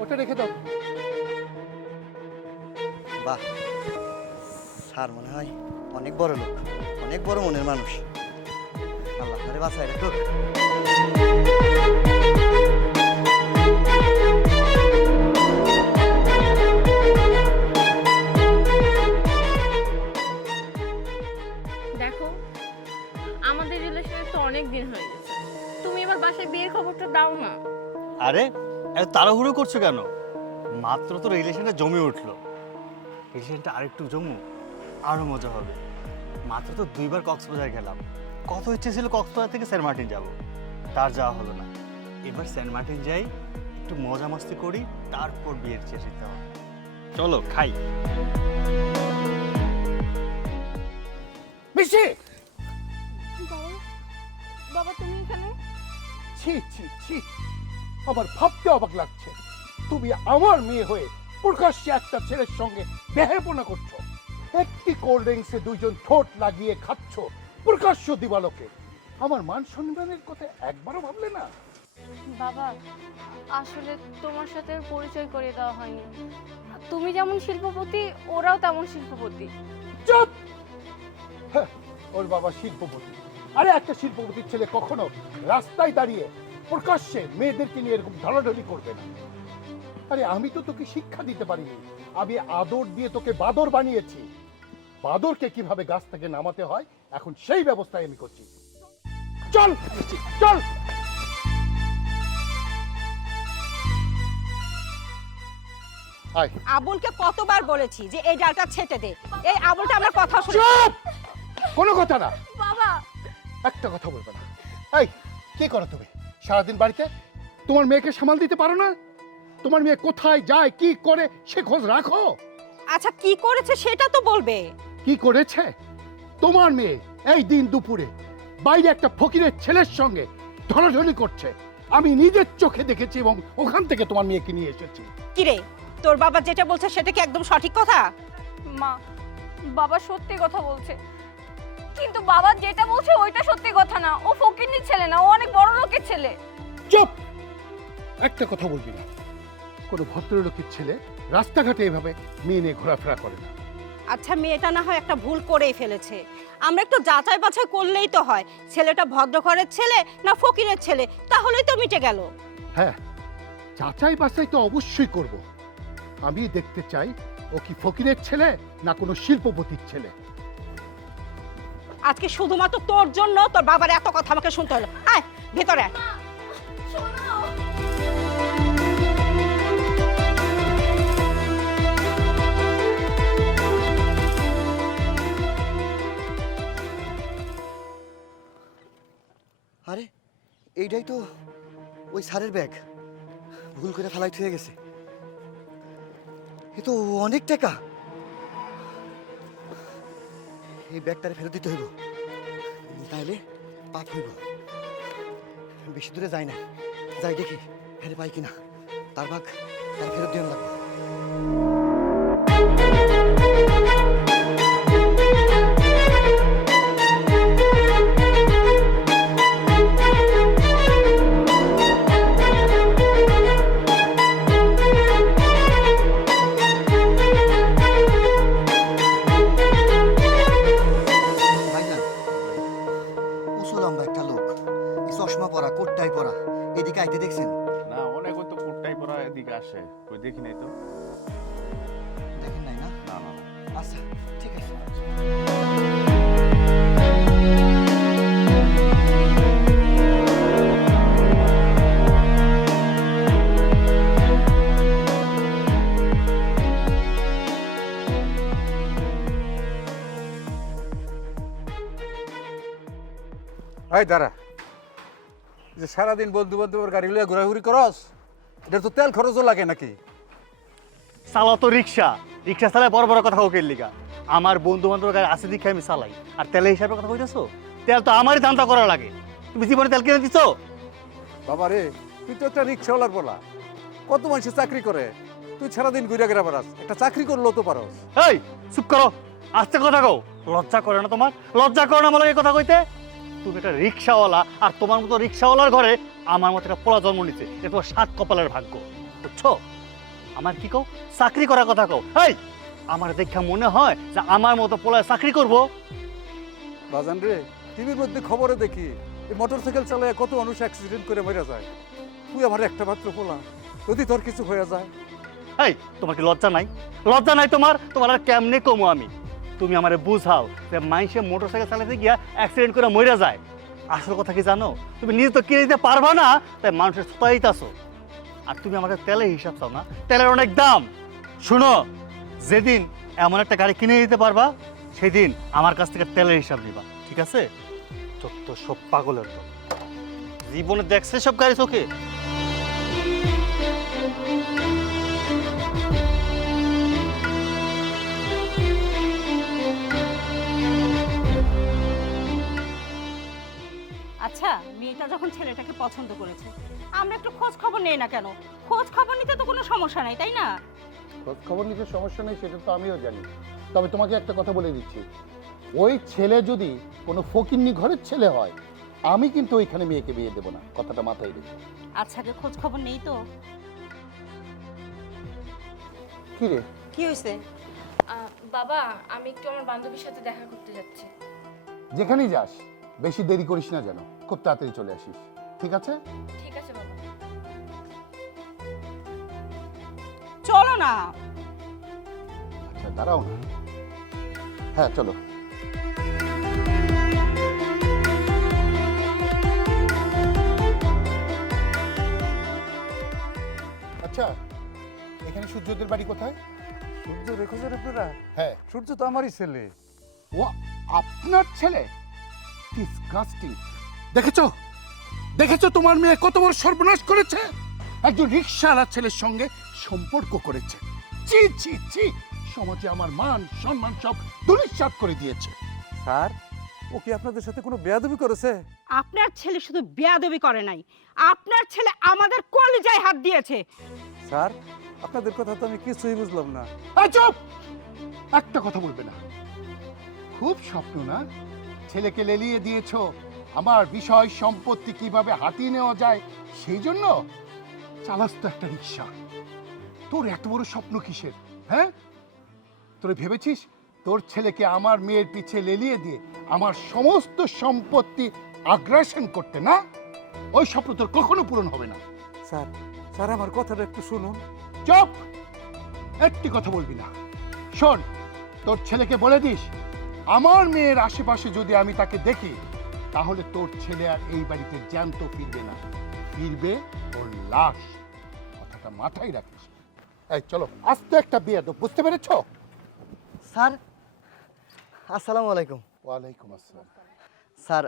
ওটা রেখে দাও। বাহ, স্যার মনে হয় অনেক বড় লোক, অনেক বড় মনের মানুষ। আল্লাহ আরে বাসায় রাখুক। দেখো, আমাদের রিলেশনে তো অনেক দিন হয়ে গেছে, তুমি এবার বাসায় বিয়ের খবরটা দাও না। আরে এত তাড়াহুড়ো করছো কেন? মাত্র তো রিলেশনটা জমে উঠলো, রিলেশনটা আরেকটু জমু, আরো মজা হবে। মাত্র তো 2বার কক্সবাজার গেলাম, কত ইচ্ছে ছিল কক্সবাজার থেকে সেন্ট মার্টিন যাব, তার যাওয়া হলো না। এবার সেন্ট মার্টিন যাই, একটু মজা মস্তি করি, তারপর বিয়ের চেয়ে দিতে হবে। চলো খাই। মিশি, বাবা, বাবা তুমি এখানে? ছি ছি ছি, আমার ভাবতে অবাক লাগছে। তুমি আমার মেয়ে হয়ে প্রকাশ্যে একটা ছেলের সঙ্গে বেহেপনা করছো। একটি কোল্ড ড্রিঙ্কসে দুইজন ঠোঁট লাগিয়ে খাচ্ছ প্রকাশ্য দিবালোকে। আমার মান সম্মানের কথা একবারও ভাবলে না? বাবা, আসলে তোমার সাথে পরিচয় করিয়ে দেওয়া হয়নি। তুমি যেমন শিল্পপতি, ওরাও তেমন শিল্পপতি। চুপ! হ্যাঁ, ওর বাবা শিল্পপতি। আরে একটা শিল্পপতির ছেলে কখনো রাস্তায় দাঁড়িয়ে প্রকাশ্যে মেয়েদেরকে নিয়ে এরকম ঢলাঢলি করবে না। আরে আমি তো তোকে শিক্ষা দিতে পারিনি, আমি আদর দিয়ে তোকে বাদর বানিয়েছি। বাদরকে কিভাবে গাছ থেকে নামাতে হয় এখন সেই ব্যবস্থায় আমি করছি। চল চল। আয়। আবুলকে কতবার বলেছি যে এই ডালটা ছেটে দে, এই আবুলটা আমার কথা শুনে। চুপ! কোনো কথা না, বাবা, একটা কথা বলবে না। এই, কি করো তুমি সারাদিন বাড়িতে? তোমার মেয়েকে সামাল দিতে পারো না? তোমার মেয়ে কোথায় যায়, কি করে, সে খোঁজ রাখো? আচ্ছা কি করেছে সেটা তো বলবে। কি করেছে তোমার মেয়ে? এই দিন দুপুরে বাইরে একটা ফকিরের ছেলের সঙ্গে ধরাধরি করছে, আমি নিজের চোখে দেখেছি এবং ওখান থেকে তোমার মেয়েকে নিয়ে এসেছি। কিরে, তোর বাবা যেটা বলছে সেটা কি একদম সঠিক কথা? মা, বাবা সত্যি কথা বলছে, কিন্তু বাবা যেটা বলছে ওইটা সত্যি কথা না। ও ফকিরনির ছেলে না, ও অনেক বড় লোকের ছেলে। চুপ! একটা কথা বলবি না। কোনো ভদ্রলোকের ছেলে রাস্তাঘাটে এভাবে মেয়ে নিয়ে ঘোরাফেরা করে না। আচ্ছা মেয়েটা না হয় একটা ভুল করেই ফেলেছে, আমরা একটু যাচাই বাছাই করলেই তো হয় ছেলেটা ভদ্র ঘরের ছেলে না ফকিরের ছেলে, তাহলেই তো মিটে গেল। হ্যাঁ, যাচাই বাছাই তো অবশ্যই করব। আমি দেখতে চাই ও কি ফকিরের ছেলে না কোনো শিল্পপতির ছেলে। আজকে শুধুমাত্র তোর জন্য তোর বাবার এত কথা আমাকে শুনতে হলো। আয় ভেতরে আয়। আরে এইটাই তো ওই স্যারের ব্যাগ, ভুল করে ফেলাই থুয়ে গেছে। এ তো অনেক টাকা, এই ব্যাগটারে ফেরত দিতে হইব, তাহলে পাপ হইব। বেশি দূরে যাই না, যাই দেখি ফেরে পাই কিনা, তার ভাগ তার ফেরত দিয়ে লাগবে। চশমা পরা, কোটটাই পরা, এদিকে আইতে দেখছেন? না, অনেক তো কোটটাই পরা এদিকে আসে, কই দেখি নাই তো। দেখেন নাই না? না না। আচ্ছা ঠিক আছে। এই দাঁড়া, যে সারাদিন বন্ধু বান্ধবের গাড়ি লিয়ে ঘোরাঘুরি করস, এটা তো তেল খরচও লাগে নাকি? চালাও তো রিক্সা, রিক্সা চালায় বড় বড় কথা ওকে লিগা। আমার বন্ধু বান্ধবের গাড়ি আছে দেখে আমি চালাই, আর তেলের হিসাবে কথা কইতেছো? তেল তো আমারই দামটা করা লাগে। তুমি জীবনে তেল কিনে দিছো? বাবা রে, তুই তো একটা রিক্সাওয়ালার বলা, কত মানুষে চাকরি করে, তুই সারাদিন ঘুরে ঘুরে বেড়াস, একটা চাকরি করলেও তো পারস। এই চুপ করো, আস্তে কথা কও। লজ্জা করে না তোমার? লজ্জা করে না আমার এই কথা কইতে? তুমি একটা রিক্সাওয়ালা, আর তোমার মতো রিক্সাওয়ালার ঘরে আমার মতো একটা পোলা জন্ম নিচ্ছে, এটা তোমার 7 কপালের ভাগ্য। বুঝছো? আমার কি কও? চাকরি করার কথা কও। এই আমার দেখা মনে হয় যে আমার মতো পোলায় চাকরি করব? বাজান রে, টিভির মধ্যে খবরে দেখি এই মোটরসাইকেল চালায় কত মানুষ অ্যাক্সিডেন্ট করে মরে যায়। তুই আমার একটা মাত্র পোলা, যদি তোর কিছু হয়ে যায়। এই তোমার কি লজ্জা নাই? লজ্জা নাই তোমার? তোমার আর কেমনে কমো আমি? তুমি আমারে বুঝাও যে মাইসে মোটরসাইকেল চালাতে গিয়া অ্যাক্সিডেন্ট করে মরে যায়। আসল কথা কি জানো? তুমি নিজে তো কিনে দিতে পারবা না, তাই মানুষের ছোটাইতাছো। আর তুমি আমাকে তেলের হিসাব চাও না? তেলের অনেক দাম। শুনো, যেদিন এমন একটা গাড়ি কিনে দিতে পারবা সেদিন আমার কাছ থেকে তেলের হিসাব নিবা, ঠিক আছে? যত সব পাগলের তো জীবনে দেখছে সব গাড়ি চোখে। আচ্ছা, মেয়েটা যখন ছেলেটাকে পছন্দ করেছে, আমরা একটু খোঁজ খবর নেই না কেন? খোঁজ খবর নিতে তো কোনো সমস্যা নাই, তাই না? খোঁজ খবর নিতে সমস্যা নেই সেটা তো আমিও জানি, তবে তোমাকে একটা কথা বলে দিচ্ছি, ওই ছেলে যদি কোনো ফকিন্নি ঘরের ছেলে হয়, আমি কিন্তু ওইখানে মেয়েকে বিয়ে দেবো না, কথাটা মাথায় রেখে। আচ্ছা, আগে খোঁজ খবর নেই তো। কি রে? কি হয়েছে? বাবা, আমি একটু আমার বান্ধবীর সাথে দেখা করতে যাচ্ছি। যেখানেই যাস বেশি দেরি করিস না যেন, খুব তাড়াতাড়ি চলে আসিস, ঠিক আছে? ঠিক আছে বাবা। চলো না। আচ্ছা দাঁড়াও না, হ্যাঁ চলো। আচ্ছা, এখানে সূর্যদের বাড়ি কোথায়? সূর্য রেখেছেন আপনারা? হ্যাঁ। সূর্য তো আমারই ছেলে। ও আপনার ছেলে? ডিসগাস্টিং। দেখেছো দেখেছো তোমার মেয়ে কত বড় সর্বনাশ করেছে? একজন রিকশাওয়ালা ছেলের সঙ্গে সম্পর্ক করেছে। ছি ছি ছি, সমাজে আমার মান সম্মান সব ধূলিসাৎ করে দিয়েছে। স্যার, ও কি আপনাদের সাথে কোনো বেয়াদবি করেছে? আপনার ছেলে শুধু বেয়াদবি করে নাই, আপনার ছেলে আমাদের কলিজায় হাত দিয়েছে। স্যার, আপনাদের কথা তো আমি কিছুই বুঝলাম না। এই চুপ, একটা কথা বলবে না। খুব স্বপ্ন না? ছেলেকে লেলিয়ে দিয়েছো আমার বিষয় সম্পত্তি কিভাবে হাতিয়ে নেওয়া যায় সেই জন্য? চালাস তো একটা রিক্সা। তোর এত বড় স্বপ্ন কিসের? হ্যাঁ, তোরা ভেবেছিস তোর ছেলেকে আমার মেয়ের পিছে লেলিয়ে দিয়ে আমার সমস্ত সম্পত্তি আগ্রাসন করতে? না, ওই স্বপ্ন তোর কখনো পূরণ হবে না। স্যার, স্যার আমার কথাটা একটু শুনুন। চুপ, একটি কথা বলবি না। শোন, তোর ছেলেকে বলে দিস আমার মেয়ের আশেপাশে যদি আমি তাকে দেখি তাহলে তোর ছেলে আর এই বাড়িতে জ্যান্ত ফিরবে না, ফিরবে ওর লাশ। কথাটা মাথায় রাখিস। এই চলো, আস্তে একটা বিয়ে দেব, বুঝতে পেরেছো? স্যার, আসসালামু আলাইকুম। ওয়ালাইকুম আসসালাম। স্যার,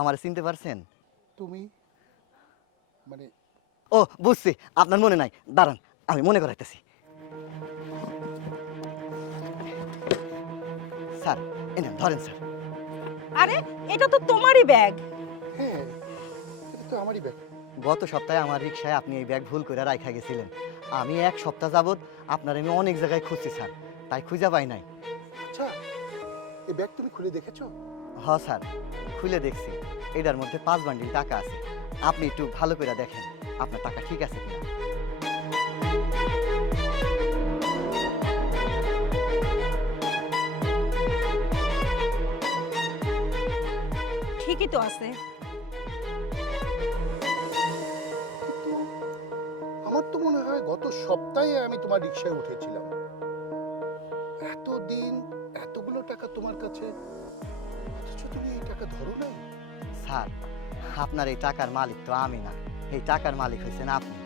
আমার চিনতে পারছেন? তুমি মানে? ও বুঝছি, আপনার মনে নাই, দাঁড়ান আমি মনে করাইতেছি। স্যার এনে ধরেন স্যার। আরে, এটা তো তোমারই ব্যাগ। হ্যাঁ, এটা তো আমারই ব্যাগ। গত সপ্তাহে আমার রিক্সায় আপনি এই ব্যাগ ভুল করে রাখা গেছিলেন। আমি এক সপ্তাহ যাবত আপনার আমি অনেক জায়গায় খুঁজছি স্যার, তাই খুঁজে পাই নাই। আচ্ছা, এই ব্যাগ তুমি খুলে দেখেছো? হ স্যার, খুলে দেখছি। এটার মধ্যে 5 বান্ডিল টাকা আছে। আপনি একটু ভালো করে দেখেন আপনার টাকা ঠিক আছে কিনা। ঠিকই তো আছে। আমার তো মনে হয় গত সপ্তাহে আমি তোমার রিক্সায় উঠেছিলাম। এতদিন এতগুলো টাকা তোমার কাছে, অথচ তুমি এই টাকা ধরো নাই। স্যার, আপনার এই টাকার মালিক তো আমি না, এই টাকার মালিক হয়েছেন আপনি।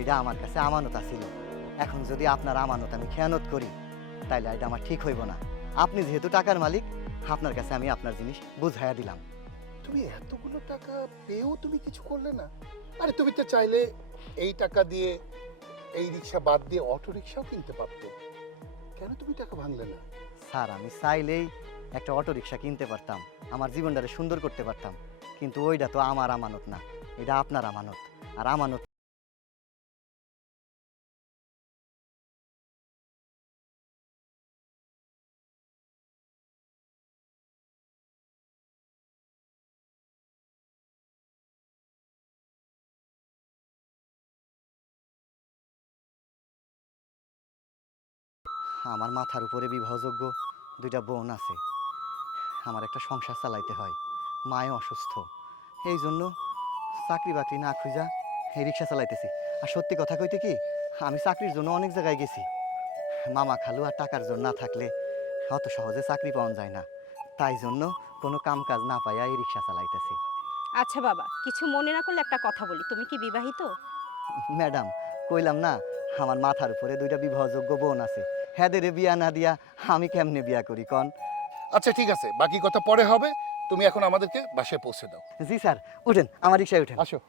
এটা আমার কাছে আমানত ছিল। এখন যদি আপনার আমানত আমি খেয়ানত করি তাইলে এটা আমার ঠিক হইব না। আপনি যেহেতু টাকার মালিক, আপনার কাছে আমি আপনার জিনিস বুঝাইয়া দিলাম। তুমি এতগুলো টাকা পেয়েও তুমি কিছু করলে না? আরে তুমি তো চাইলে এই টাকা দিয়ে এই রিক্সা বাদ দিয়ে অটো রিক্সাও কিনতে পারতে, কেন তুমি টাকা ভাঙলে না? স্যার, আমি চাইলেই একটা অটো রিক্সা কিনতে পারতাম, আমার জীবনটারে সুন্দর করতে পারতাম, কিন্তু ওইটা তো আমার আমানত না, এটা আপনার আমানত। আর আমানত আমার মাথার উপরে বিবাহযোগ্য দুইটা বোন আছে, আমার একটা সংসার চালাইতে হয়, মায়ে অসুস্থ, এই জন্য চাকরি বাকরি না খুঁজা এই রিক্সা চালাইতেছি। আর সত্যি কথা কইতে কি, আমি চাকরির জন্য অনেক জায়গায় গেছি, মামা খালু আর টাকার জন্য না থাকলে অত সহজে চাকরি পাওয়া যায় না, তাই জন্য কোনো কাম কাজ না পাইয়া এই রিক্সা চালাইতেছি। আচ্ছা বাবা, কিছু মনে না করলে একটা কথা বলি, তুমি কি বিবাহিত? ম্যাডাম, কইলাম না আমার মাথার উপরে দুইটা বিবাহযোগ্য বোন আছে, হ্যাঁদের বিয়া না দিয়া আমি কেমনে বিয়া করি কন? আচ্ছা ঠিক আছে, বাকি কথা পরে হবে। তুমি এখন আমাদেরকে বাসায় পৌঁছে দাও। জি স্যার, উঠেন, আমার রিক্সায় উঠেন। আসো।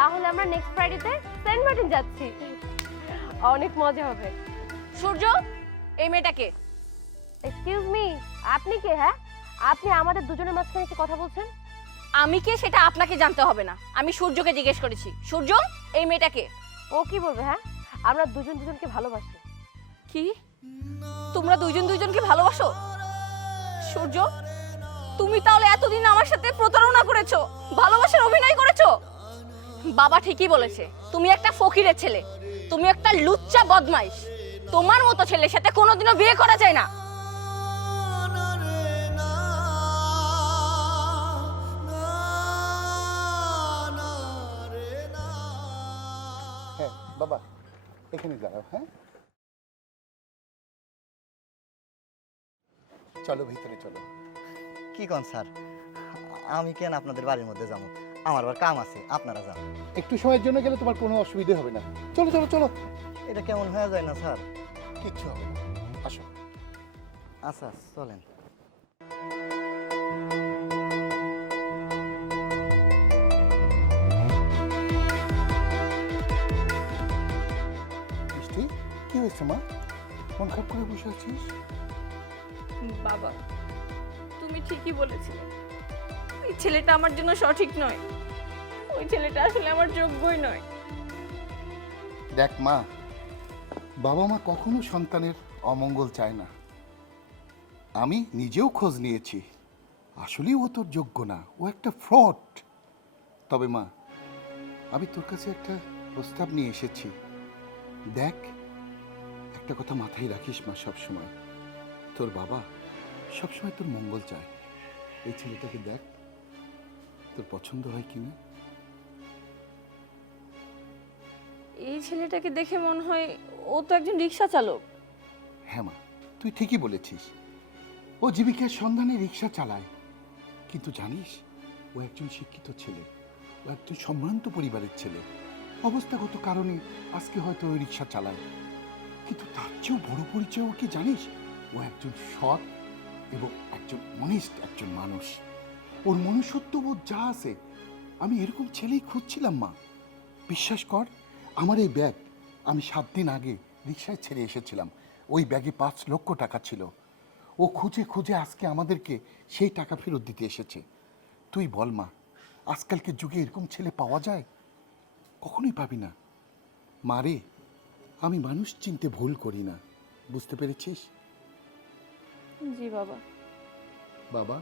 তাহলে আমরা নেক্সট ফ্রাইডেতে সেন্ট মার্টিন যাচ্ছি, অনেক মজা হবে। সূর্য, এই মেয়েটাকে। এক্সকিউজ মি, আপনি কে? হ্যাঁ, আপনি আমাদের দুজনের মাঝখানে এসে কথা বলছেন? আমি কে সেটা আপনাকে জানতে হবে না, আমি সূর্যকে জিজ্ঞেস করেছি। সূর্য, এই মেয়েটাকে। ও কি বলবে? হ্যাঁ, আমরা দুজন দুজনকে ভালোবাসি। কি? তোমরা দুজন দুজনকে ভালোবাসো? সূর্য, তুমি তাহলে এতদিন আমার সাথে প্রতারণা করেছো, ভালোবাসার অভিনয় করেছো? বাবা ঠিকই বলেছে, তুমি একটা ফকিরের ছেলে, তুমি একটা লুচ্চা বদমাইশ। তোমার মতো ছেলের সাথে কোনোদিনও বিয়ে করা যায় না। হ্যাঁ বাবা, এখানে দাঁড়াও। হ্যাঁ, চলো ভিতরে চলো। কি কন স্যার, আমি কেন আপনাদের বাড়ির মধ্যে যাবো? আমার আবার কাম আছে, আপনারা যান। একটু সময়ের জন্য গেলে তোমার কোনো অসুবিধা হবে না। চলো চলো চলো। এটা কেমন হয়ে যায় না স্যার? কিচ্ছু হবে না, আসো। আচ্ছা চলেন। মিষ্টি, কি হয়েছে মা? মন খারাপ করে বসে আছিস? বাবা, তুমি ঠিকই বলেছিলে, ওই ছেলেটা আমার জন্য সঠিক নয়, ওই ছেলেটা আসলে আমার যোগ্যই নয়। দেখ মা, বাবা মা কখনো সন্তানের অমঙ্গল চায় না। আমি নিজেও খোঁজ নিয়েছি, আসলেই ও তোর যোগ্য না, ও একটা ফ্রড। তবে মা, আমি তোর কাছে একটা প্রস্তাব নিয়ে এসেছি। দেখ, একটা কথা মাথায় রাখিস মা, সবসময় তোর বাবা সবসময় তোর মঙ্গল চায়। এই ছেলেটাকে দেখ, তোর পছন্দ হয় কিনা। এই ছেলেটাকে দেখে মনে হয় ও তো একজন রিক্সা চালক। হ্যাঁ মা, তুই ঠিকই বলেছিস, ও জীবিকার সন্ধানে রিক্সা চালায়। কিন্তু জানিস, ও একজন শিক্ষিত ছেলে, ও একজন সম্ভ্রান্ত পরিবারের ছেলে। অবস্থাগত কারণে আজকে হয়তো ওই রিক্সা চালায়, কিন্তু তার চেয়েও বড় পরিচয় ও কি জানিস? ও একজন সৎ এবং একজন অনেস্ট একজন মানুষ। ওর মনুষ্যত্ববোধ যা আছে, আমি এরকম ছেলেই খুঁজছিলাম মা। বিশ্বাস কর, আমার এই ব্যাগ আমি 7 দিন আগে রিক্সায় ছেড়ে এসেছিলাম। ওই ব্যাগে 5 লক্ষ টাকা ছিল। ও খুঁজে খুঁজে আজকে আমাদেরকে সেই টাকা ফেরত দিতে এসেছে। তুই বল মা, আজকালকে যুগে এরকম ছেলে পাওয়া যায়? কখনোই পাবি না। মারে, আমি মানুষ চিনতে ভুল করি না, বুঝতে পেরেছিস? জি বাবা। বাবা,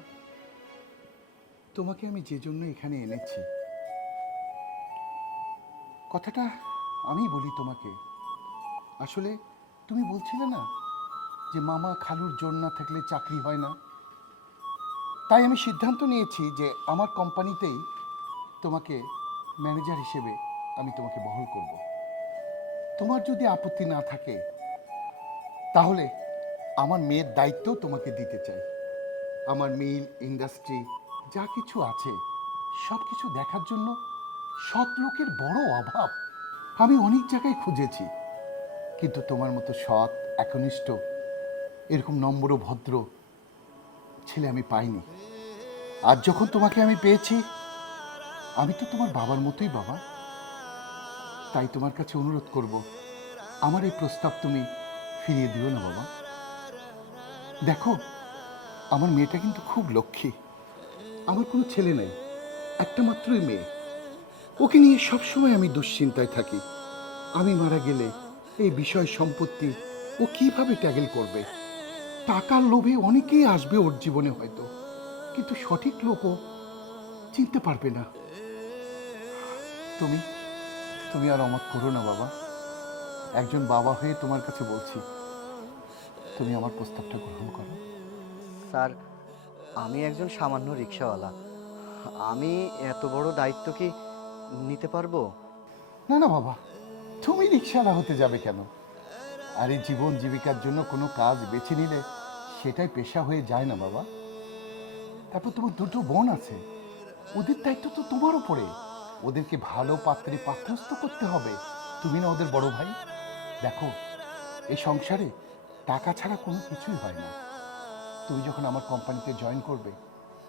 তোমাকে আমি যে জন্য এখানে এনেছি, কথাটা আমি বলি তোমাকে। আসলে তুমি বলছিলে না যে মামা খালুর জোর না থাকলে চাকরি হয় না, তাই আমি সিদ্ধান্ত নিয়েছি যে আমার কোম্পানিতেই তোমাকে ম্যানেজার হিসেবে আমি তোমাকে বহাল করব। তোমার যদি আপত্তি না থাকে তাহলে আমার মেয়ের দায়িত্ব তোমাকে দিতে চাই। আমার মিল ইন্ডাস্ট্রি যা কিছু আছে সব কিছু দেখার জন্য সৎ লোকের বড় অভাব। আমি অনেক জায়গায় খুঁজেছি, কিন্তু তোমার মতো সৎ, একনিষ্ঠ, এরকম নম্র ভদ্র ছেলে আমি পাইনি। আর যখন তোমাকে আমি পেয়েছি, আমি তো তোমার বাবার মতোই বাবা। তাই তোমার কাছে অনুরোধ করব, আমার এই প্রস্তাব তুমি ফিরিয়ে দিও না বাবা। দেখো, আমার মেয়েটা কিন্তু খুব লক্ষ্মী। আমার কোনো ছেলে নেই, একটা মাত্রই মেয়ে, ওকে নিয়ে সবসময় আমি দুশ্চিন্তায় থাকি। আমি মারা গেলে এই বিষয় সম্পত্তি ও কিভাবে ট্যাগেল করবে? টাকার লোভে অনেকেই আসবে ওর জীবনে হয়তো, কিন্তু সঠিক লোকও চিনতে পারবে না। তুমি তুমি আর অমত করো না বাবা। একজন বাবা হয়ে তোমার কাছে বলছি, তুমি আমার প্রস্তাবটা গ্রহণ করো। স্যার, আমি একজন সামান্য রিক্সাওয়ালা, আমি এত বড় দায়িত্ব কি নিতে পারবো? না না বাবা, তুমি রিক্সাওয়ালা হতে যাবে কেন? আর এই জীবন জীবিকার জন্য কোনো কাজ বেছে নিলে সেটাই পেশা হয়ে যায় না বাবা। তারপর তোমার দুটো বোন আছে, ওদের দায়িত্ব তো তোমার উপরে। ওদেরকে ভালো পাত্রে পাত্রস্থ করতে হবে। তুমি না ওদের বড় ভাই? দেখো, এই সংসারে টাকা ছাড়া কোনো কিছুই হয় না। তুমি যখন আমার কোম্পানিতে জয়েন করবে,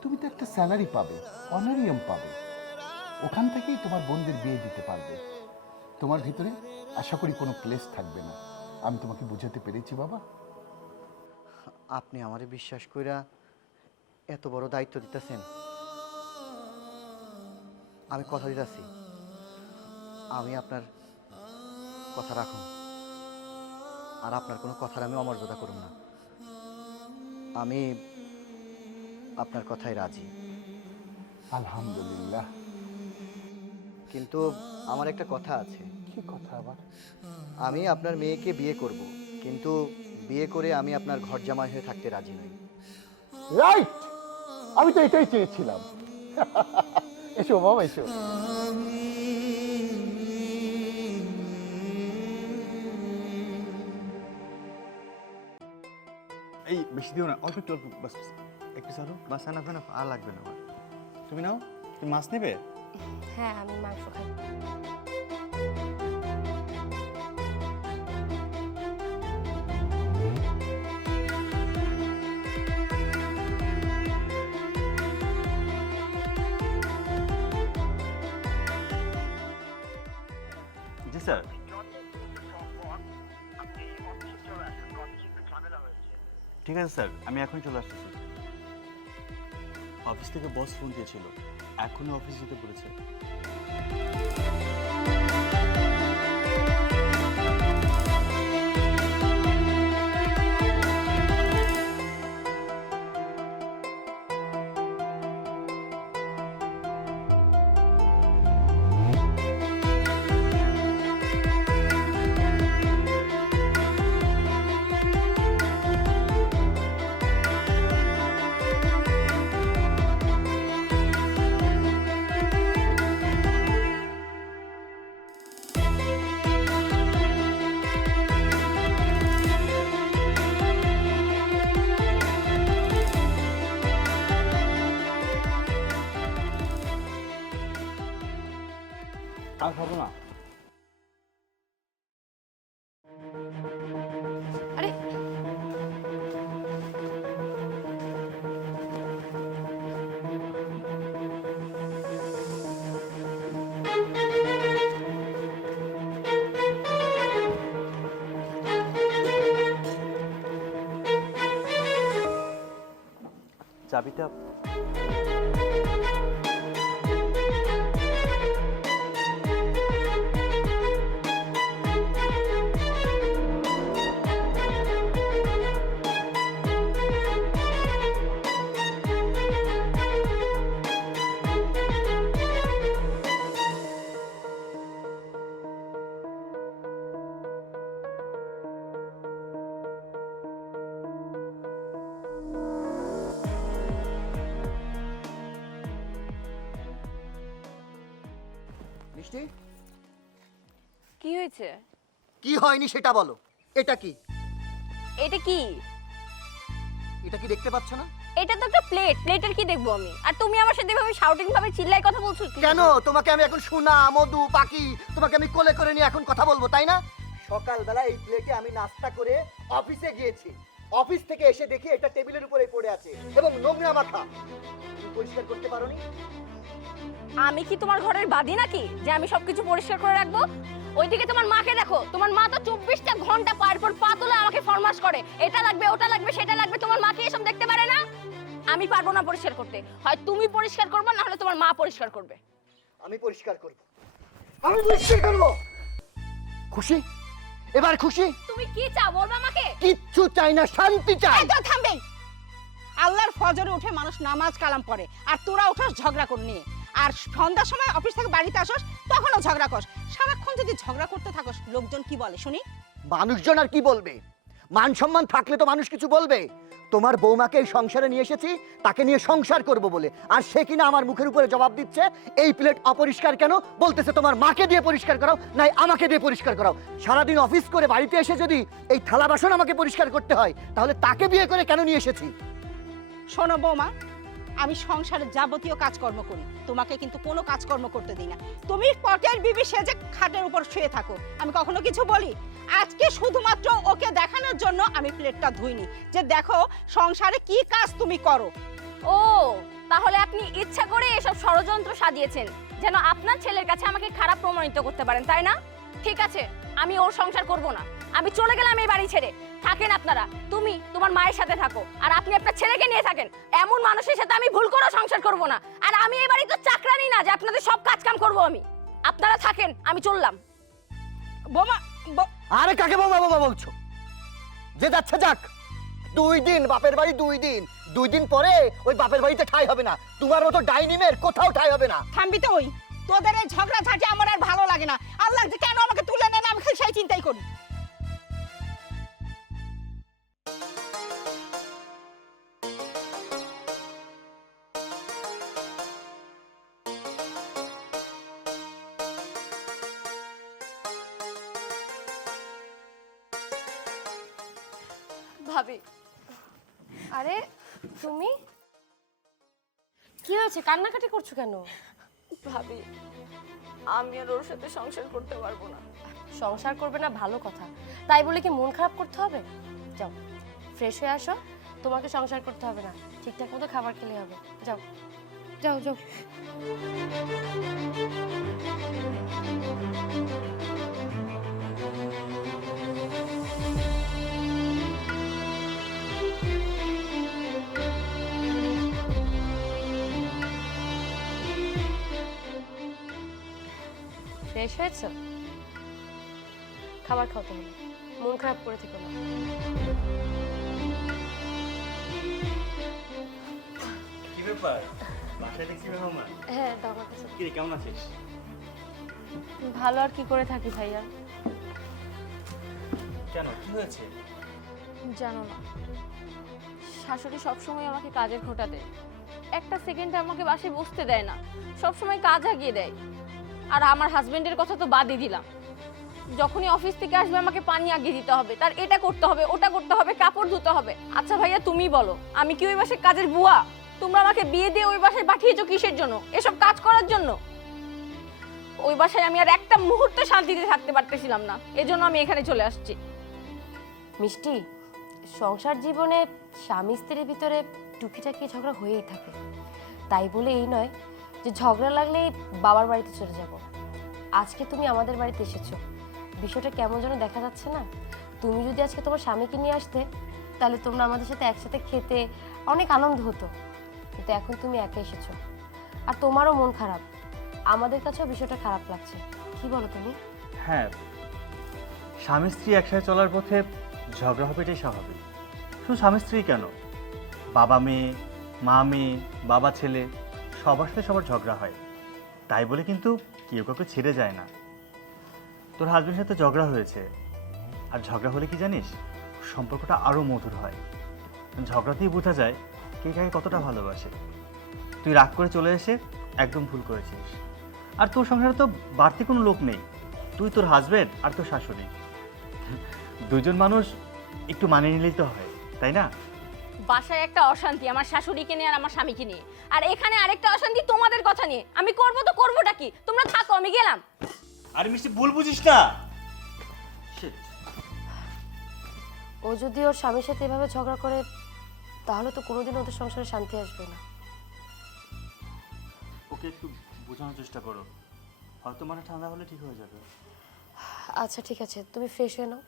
তুমি তো একটা স্যালারি পাবে, অনারিয়াম পাবে। ওখান থেকেই তোমার বোনদের বিয়ে দিতে পারবে। তোমার ভিতরে আশা করি কোনো ক্লেশ থাকবে না। আমি তোমাকে বুঝাতে পেরেছি বাবা? আপনি আমারে বিশ্বাস কইরা এত বড় দায়িত্ব দিতেছেন, আমি কথা দিতেছি, আমি আপনার কথা রাখুন। আর আপনার কোনো কথার আমি অমর্যাদা করব না। আমি আপনার কথাই রাজি। আলহামদুলিল্লাহ। কিন্তু আমার একটা কথা আছে। কি কথা আবার? আমি আপনার মেয়েকে বিয়ে করব, কিন্তু বিয়ে করে আমি আপনার ঘর জামাই হয়ে থাকতে রাজি নই। রাইট, আমি তো এটাই চেয়েছিলাম। এসো বাবা, এসো। এই বেশি দিও না, অল্প একটু, অল্প বাস, একটু ছাড়ো, বাস। আর লাগবে না, আর লাগবে না আমার। তুমি নাও, তুমি মাছ নেবে? হ্যাঁ, আমি মাংস খাই। জি স্যার। ঠিক আছে স্যার, আমি এখনই চলে আসতেছি। অফিস থেকে বস ফোন দিয়েছিল, এখনই অফিস যেতে বলেছে। আর খাবো না। আরে চাবিটা মিষ্টি, কি হয়েছে? কি হয়নি সেটা বলো। এটা কি? এটা কি? এটা কি দেখতে পাচ্ছ না? এটা তো একটা প্লেট। প্লেটের কি দেখবো আমি? আর তুমি আমার সাথে এভাবে শাউটিং ভাবে চিল্লাই কথা বলছো কেন? তোমাকে আমি এখন সোনা, মধু, পাখি, তোমাকে আমি কোলে করে নিয়ে এখন কথা বলবো, তাই না? সকালবেলা এই প্লেটে আমি নাস্তা করে অফিসে গিয়েছি। অফিস থেকে এসে দেখি এটা টেবিলের উপরে পড়ে আছে এবং নোংরা মাখা। তুমি পরিষ্কার করতে পারোনি? আমি কি তোমার ঘরের বাদি নাকি যে আমি সবকিছু পরিষ্কার করে রাখবো? ওইদিকে তোমার মাকে দেখো, তোমার মা তো 24টা ঘন্টা পার পর পা তুলে আমাকে ফরমাশ করে, এটা লাগবে, ওটা লাগবে, সেটা লাগবে। তোমার মা কি এসব দেখতে পারে না? আমি আমি পারবো না পরিষ্কার করতে, হয় তুমি পরিষ্কার করবে না হলে তোমার মা পরিষ্কার করবে। আমি পরিষ্কার করব, আমি পরিষ্কার করব। খুশি? এবার খুশি? তুমি কি চাও বলবে আমাকে? কিচ্ছু চাই না, শান্তি চাই। এই তো থামবে। আল্লাহর ফজরে উঠে মানুষ নামাজ কালাম পড়ে, আর তোরা উঠাস ঝগড়া করে নিয়ে। আর সন্ধ্যার সময় অফিস থেকে বাড়িতে আসস, তখনও ঝগড়া করস। সারাক্ষণ যদি ঝগড়া করতে থাকস, লোকজন কি বলে শুনি? মানুষজন আর কি বলবে? মান সম্মান থাকলে তো মানুষ কিছু বলবে। তোমার বৌমাকে এই সংসারে নিয়ে এসেছি তাকে নিয়ে সংসার করব বলে, আর সে কিনা আমার মুখের উপরে জবাব দিচ্ছে এই প্লেট অপরিষ্কার কেন, বলতেছে তোমার মাকে দিয়ে পরিষ্কার করাও, নাই আমাকে দিয়ে পরিষ্কার করাও। সারাদিন অফিস করে বাড়িতে এসে যদি এই থালা বাসন আমাকে পরিষ্কার করতে হয়, তাহলে তাকে বিয়ে করে কেন নিয়ে এসেছি? শোনো বৌমা, আমি সংসারের যাবতীয় কাজকর্ম করি, তোমাকে কিন্তু কোনো কাজকর্ম করতে দিই না। তুমি পটের বিবি সেজে খাটের উপর শুয়ে থাকো, আমি কখনো কিছু বলি? আজকে শুধুমাত্র ওকে দেখানোর জন্য আমি প্লেটটা ধুইনি, যে দেখো সংসারে কি কাজ তুমি করো। ও, তাহলে আপনি ইচ্ছা করে এসব ষড়যন্ত্র সাজিয়েছেন যেন আপনার ছেলের কাছে আমাকে খারাপ প্রমাণিত করতে পারেন, তাই না? ঠিক আছে, আমি ওর সংসার করব না, আমি চলে গেলাম এই বাড়ি ছেড়ে। থাকেন আপনারা, তুমি তোমার মায়ের সাথে থাকো, আর আপনি আপনার ছেলেকে নিয়ে থাকেন। এমন মানুষের সাথে আমি ভুল করে সংসার করব না। আর আমি এই বাড়ি তো চাকরানি না যে আপনাদের সব কাজ কাম করব আমি। আপনারা থাকেন, আমি চললাম। বৌমা, আরে কাকে বৌমা বাবা বলছো? যে যাচ্ছে যাক, 2 দিন বাপের বাড়ি, 2 দিন, 2 দিন পরে ওই বাপের বাড়িতে ঠাঁই হবে না। তোমার মতো ডাইনিমের কোথাও ঠাঁই হবে না। থামবি তো? ওই তোদের এই ঝগড়া ঝাঁটি আমার আর ভালো লাগে না। আল্লাহ যে কেন আমাকে তুলে নেন, আমি খালি সেই চিন্তাই করি। ভাবি, আরে তুমি কি হয়েছে, কান্নাকাটি করছো কেন? ভাবি, আমি আর ওর সাথে সংসার করতে পারবো না। সংসার করবে না ভালো কথা, তাই বলে কি মন খারাপ করতে হবে? যাও ফ্রেশ হয়ে আসো, তোমাকে সংসার করতে হবে না, ঠিকঠাক মতো খাবার খেলে হবে। যাও যাও যাও। ফ্রেশ হয়েছ? খাবার খাও তাহলে, মন খারাপ করে থেকো না। কি ব্যাপার, বাসায় দেখছি মেহমান? হ্যাঁ দাও আমার কাছে। কি রে, কেমন আছিস? ভালো আর কি করে থাকি ভাইয়া। কেন, কি হয়েছে? জানো না, শাশুড়ি সবসময় আমাকে কাজের খোঁটা দেয়, একটা সেকেন্ডে আমাকে বাসায় বসতে দেয় না, সবসময় কাজ আগিয়ে দেয়। আর আমার হাজবেন্ডের কথা তো বাদই দিলাম, যখনই অফিস থেকে আসবে আমাকে পানি আগিয়ে দিতে হবে, তার এটা করতে হবে, ওটা করতে হবে, কাপড় ধুতে হবে। আচ্ছা ভাইয়া, তুমি বলো, আমি কি ওই বাসায় কাজের বুয়া? তোমরা আমাকে বিয়ে দিয়ে ওই বাসায় পাঠিয়েছো কিসের জন্য? এসব কাজ করার জন্য? ওই বাসায় আমি আর একটা মুহূর্ত শান্তিতে থাকতে পারতেছিলাম না, এজন্য আমি এখানে চলে আসছি। মিষ্টি, সংসার জীবনে স্বামী স্ত্রীর ভিতরে টুকিটাকি ঝগড়া হয়েই থাকে, তাই বলে এই নয় যে ঝগড়া লাগলেই বাবার বাড়িতে চলে যাব। আজকে তুমি আমাদের বাড়িতে এসেছো, বিষয়টা কেমন যেন দেখা যাচ্ছে না? তুমি যদি আজকে তোমার স্বামীকে নিয়ে আসতে, তাহলে তোমরা আমাদের সাথে একসাথে খেতে অনেক আনন্দ হতো, কিন্তু এখন তুমি একা এসেছো, আর তোমারও মন খারাপ, আমাদের কাছেও বিষয়টা খারাপ লাগছে। কি বলো তুমি? হ্যাঁ, স্বামী স্ত্রী একসাথে চলার পথে ঝগড়া হবে, এটাই স্বাভাবিক। শুধু স্বামী স্ত্রী কেন, বাবা মেয়ে, মা মেয়ে, বাবা ছেলে, সবার সাথে সবার ঝগড়া হয়, তাই বলে কিন্তু কেউ কাউকে ছেড়ে যায় না। তোর হাজবেন্ডের সাথে ঝগড়া হয়েছে, আর ঝগড়া হলে কি জানিস, সম্পর্কটা আরও মধুর হয়। ঝগড়াতেই বোঝা যায় কে কাকে কতটা ভালোবাসে। তুই রাগ করে চলে এসে একদম ভুল করেছিস। আর তোর সংসারে তো বাড়তি কোনো লোক নেই, তুই, তোর হাজবেন্ড আর তোর শাশুড়ি, দুজন মানুষ একটু মানিয়ে নিলেই তো হয়, তাই না? বাসায় একটা অশান্তি আমার শাশুড়িকে নিয়ে আর আমার স্বামীকে নিয়ে, আর এখানে আরেকটা অশান্তি তোমাদের কথা নিয়ে। আমি করবো তো করবোটা কি? তোমরা থাকো, আমি গেলাম। আরে মিষ্টি, ভুল বুঝিস না। ও যদি ওর স্বামীর সাথে এভাবে ঝগড়া করে, তাহলে তো কোনোদিন ওদের সংসারে শান্তি আসবে না। ওকে একটু বোঝানোর চেষ্টা করো, হয়তো মানে ঠান্ডা হলে ঠিক হয়ে যাবে। আচ্ছা ঠিক আছে, তুমি ফ্রেশ হয়ে নাও।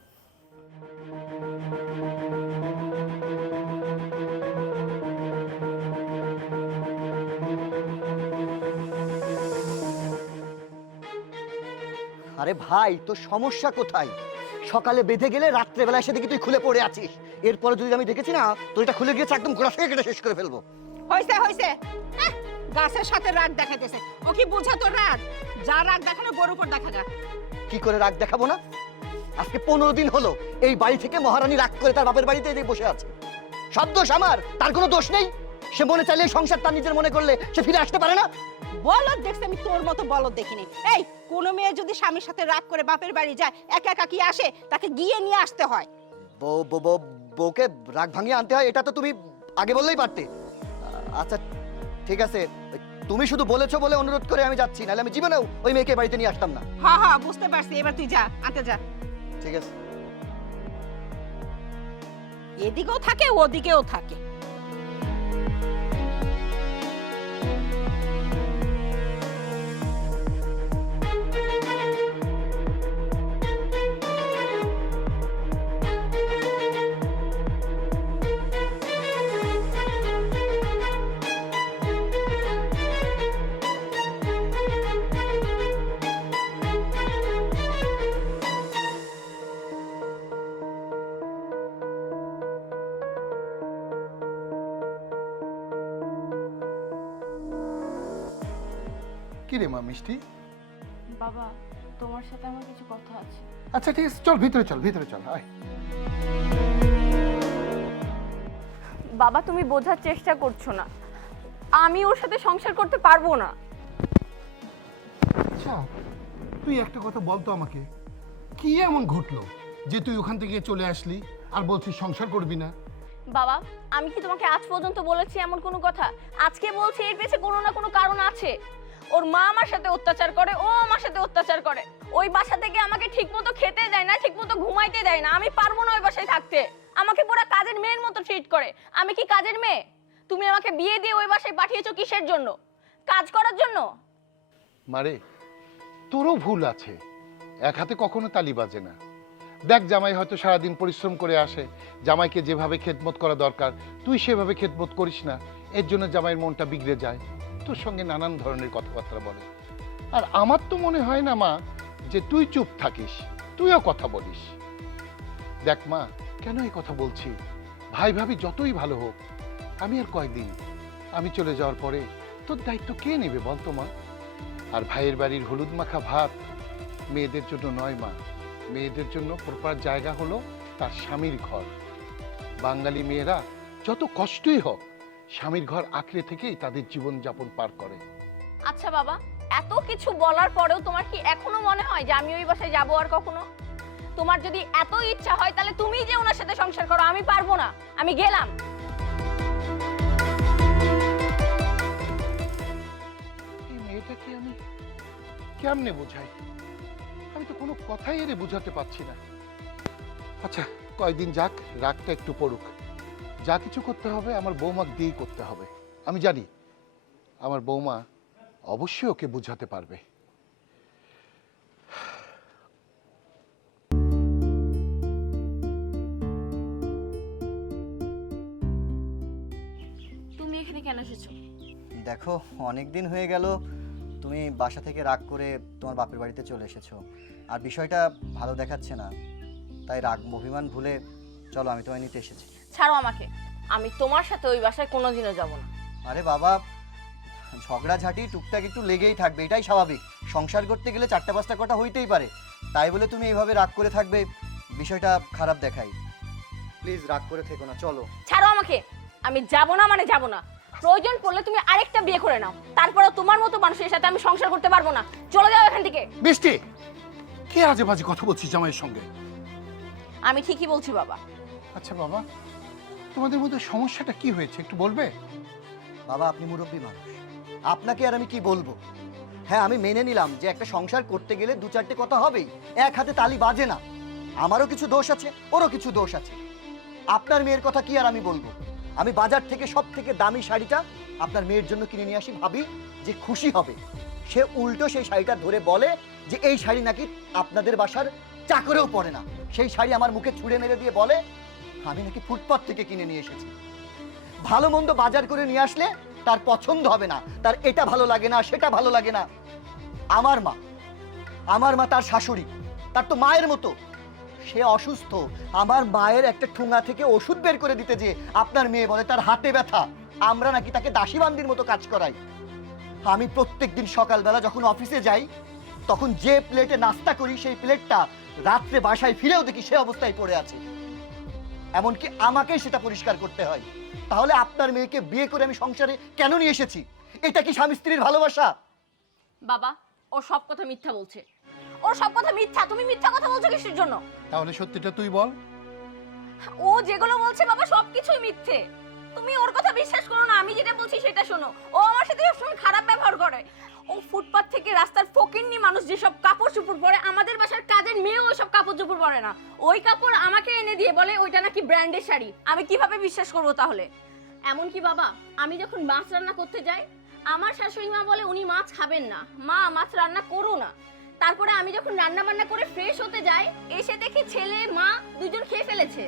আরে ভাই, তোর সমস্যা কোথায়? সকালে বেঁধে গেলে রাত্রেবেলা এসে দেখি তুই খুলে পড়ে আছিস। এরপরে যদি আমি দেখেছি না তোর এটা খুলে গিয়েছে, একদম গোড়া থেকে কেটে শেষ করে ফেলবো। হয়েছে হয়েছে, গাছের সাথে রাগ দেখাইতেছে। ও কি বোঝা তোর রাগ? যা রাগ দেখানো গরুর উপর দেখা যা। কি করে রাগ দেখাবো না? আজকে 15 দিন হলো এই বাড়ি থেকে মহারানী রাগ করে তার বাপের বাড়িতে এসে বসে আছে। সব দোষ আমার, তার কোনো দোষ নেই। সে মনে চাইলে এই সংসার তার নিজের মনে করলে সে ফিরে আসতে পারে না। বলদ দেখছি আমি, তোর মতো বলদ দেখিনি। এই কোনো মেয়ে যদি স্বামীর সাথে রাগ করে বাপের বাড়ি যায়, একা একা কি আসে? তাকে গিয়ে নিয়ে আসতে হয়। বউকে রাগ ভাঙিয়ে আনতে হয়, এটা তো তুমি আগে বললেই পারতে। আচ্ছা ঠিক আছে, তুমি শুধু বলেছো বলে অনুরোধ করে আমি যাচ্ছি, নাহলে আমি জীবনেও ওই মেয়েকে বাড়িতে নিয়ে আসতাম না। হ্যাঁ হ্যাঁ বুঝতে পারছি, এবার তুই যা, আনতে যা। ঠিক আছে। এদিকেও থাকে ওদিকেও থাকে। কি রে মা মিষ্টি? বাবা, তোমার সাথে আমার কিছু কথা আছে। আচ্ছা ঠিক আছে, চল ভিতরে চল, ভিতরে চল, আয়। বাবা, তুমি বোঝার চেষ্টা করছো না, আমি ওর সাথে সংসার করতে পারবো না। আচ্ছা তুই একটা কথা বলতো আমাকে, কি এমন ঘটলো যে তুই ওখান থেকে চলে আসলি আর বলছিস সংসার করবি না? বাবা, আমি কি তোমাকে আজ পর্যন্ত বলেছি এমন কোনো কথা? আজকে বলছি, এর পেছনে কোনো না কোনো কারণ আছে। ওর মা আমার সাথে অত্যাচার করে, ও আমার সাথে অত্যাচার করে। ওই বাসা থেকে আমাকে ঠিকমতো খেতে দেয় না, ঠিকমতো ঘুমাইতে দেয় না। আমি পারবো না ওই বাসায় থাকতে। আমাকে পুরো কাজের মেয়ের মতো ট্রিট করে। আমি কি কাজের মেয়ে? তুমি আমাকে বিয়ে দিয়ে ওই বাসায় পাঠিয়েছো কিসের জন্য? কাজ করার জন্য? মারে, তোরও ভুল আছে, এক হাতে কখনো তালি বাজে না। দেখ, জামাই হয়তো সারাদিন পরিশ্রম করে আসে, জামাইকে যেভাবে খেদমত করা দরকার তুই সেভাবে খেদমত করিস না, এর জন্য জামাইয়ের মনটা বিগড়ে যায়, তোর সঙ্গে নানান ধরনের কথাবার্তা বলে। আর আমার তো মনে হয় না মা যে তুই চুপ থাকিস, তুইও কথা বলিস। দেখ মা, কেন এই কথা বলছি, ভাই ভাবি যতই ভালো হোক, আমি আর কয়দিন, আমি চলে যাওয়ার পরে তোর দায়িত্ব কে নেবে বলতো মা? আর ভাইয়ের বাড়ির হলুদ মাখা ভাত মেয়েদের জন্য নয় মা, মেয়েদের জন্য প্রপার জায়গা হলো তার স্বামীর ঘর। বাঙালি মেয়েরা যত কষ্টই হোক স্বামীর ঘর আঁকড়ে থেকেই তাদের জীবন যাপন পার করে। আচ্ছা বাবা, এত কিছু বলার পরেও তোমার কি এখনো মনে হয় যে আমি ওই বাসায় যাবো আর কখনো? তোমার যদি এত ইচ্ছা হয় তাহলে তুমি যে ওনার সাথে সংসার করো, আমি পারবো না, আমি গেলাম। এই মেয়েটাকে আমি কেমনে বোঝাই? আমি তো কোনো কথাই এর বোঝাতে পারছি না। আচ্ছা কয়দিন যাক, রাগটা একটু পড়ুক, যা কিছু করতে হবে আমার বৌমাকে দিয়েই করতে হবে। আমি জানি আমার বৌমা অবশ্যই ওকে বোঝাতে পারবে। তুমি এখানে কেন এসেছো? দেখো, অনেক দিন হয়ে গেল তুমি বাসা থেকে রাগ করে তোমার বাপের বাড়িতে চলে এসেছো, আর বিষয়টা ভালো দেখাচ্ছে না। তাই রাগ অভিমান ভুলে চলো, আমি তোমায় নিতে এসেছি। ছাড়ো আমাকে, আমি তোমার সাথে ওই বাসায় কোনোদিনও যাব না। আরে বাবা, ঝগড়াঝাটি টুকটাক একটু লেগেই থাকবে, এটাই স্বাভাবিক। সংসার করতে গেলে 4টা-5টা কথা হইতেই পারে, তাই বলে তুমি এইভাবে রাগ করে থাকবে, বিষয়টা খারাপ দেখাই। প্লিজ রাগ করে থেকো না, চলো। ছাড়ো আমাকে, আমি যাব না মানে যাব না। প্রয়োজন পড়লে তুমি আরেকটা বিয়ে করে নাও, তারপরে তোমার মতো মানুষের সাথে আমি সংসার করতে পারবো না। চলে যাও এখান থেকে। মিষ্টি, কি আজে বাজে কথা বলছিস জামাইয়ের সঙ্গে? আমি ঠিকই বলছি বাবা। আচ্ছা বাবা, তোমাদের মধ্যে সমস্যাটা কি হয়েছে একটু বলবে? বাবা, আপনি মুরব্বী মানুষ, আপনাকে আর আমি কি বলবো? হ্যাঁ, আমি মেনে নিলাম যে একটা সংসার করতে গেলে 2-4টে কথা হবেই, এক হাতে তালি বাজে না। আমারও কিছু দোষ আছে, ওরও কিছু দোষ আছে। আপনার মেয়ের কথা কি আর আমি বলবো? আমি বাজার থেকে সব থেকে দামি শাড়িটা আপনার মেয়ের জন্য কিনে নিয়ে আসি, ভাবি যে খুশি হবে। সে উল্টো সেই শাড়িটা ধরে বলে যে এই শাড়ি নাকি আপনাদের বাসার চাকরেও পরে না। সেই শাড়ি আমার মুখে ছুঁড়ে মেরে দিয়ে বলে আমি নাকি ফুটপাত থেকে কিনে নিয়ে এসেছি। ভালো মন্দ বাজার করে নিয়ে আসলে তার পছন্দ হবে না, তার এটা ভালো লাগে না, সেটা ভালো লাগে না। আমার মা আমার মা তার শাশুড়ি, তার তো মায়ের মতো। সে অসুস্থ, আমার মায়ের একটা ঠুঙা থেকে ওষুধ বের করে দিতে যে আপনার মেয়ে বলে তার হাতে ব্যথা, আমরা নাকি তাকে দাসীবান্দির মতো কাজ করাই। আমি প্রত্যেকদিন সকালবেলা যখন অফিসে যাই তখন যে প্লেটে নাস্তা করি সেই প্লেটটা রাত্রে বাসায় ফিরেও দেখি সে অবস্থায় পড়ে আছে। এমনকি আমাকেই সেটা পরিষ্কার করতে হয়। তাহলে আপনার মেয়েকে বিয়ে করে আমি সংসারে কেন নিয়ে এসেছি? এটা কি স্বামী স্ত্রীর ভালোবাসা? বাবা, ও সব কথা মিথ্যা বলছে। ও সব কথা মিথ্যা। তুমি মিথ্যা কথা বলছো কিসের জন্য? তাহলে সত্যিটা তুই বল। ও যেগুলো বলছে বাবা সবকিছুই মিথ্যে। তুমি ওর কথা বিশ্বাস করো না, আমি যেটা বলছি সেটা শোনো। ও আমার সাথে সবসময় খারাপ ব্যবহার করে। ও ফুটপাত থেকে রাস্তার ফকিন্নি মানুষ যেসব কাপড় চোপড় পরে, আমাদের বাসার কাজের মেয়েও ওইসব কাপড় চোপড় পরে না। ওই কাপড় আমাকে এনে দিয়ে বলে ওইটা নাকি ব্র্যান্ডের শাড়ি। আমি কিভাবে বিশ্বাস করবো তাহলে? এমনকি বাবা, আমি যখন মাছ রান্না করতে যাই, আমার শাশুড়ি মা বলে উনি মাছ খাবেন না, মা মাছ রান্না করো না। তারপরে আমি যখন রান্না বান্না করে ফ্রেশ হতে যাই, এসে দেখি ছেলে মা দুজন খেয়ে ফেলেছে।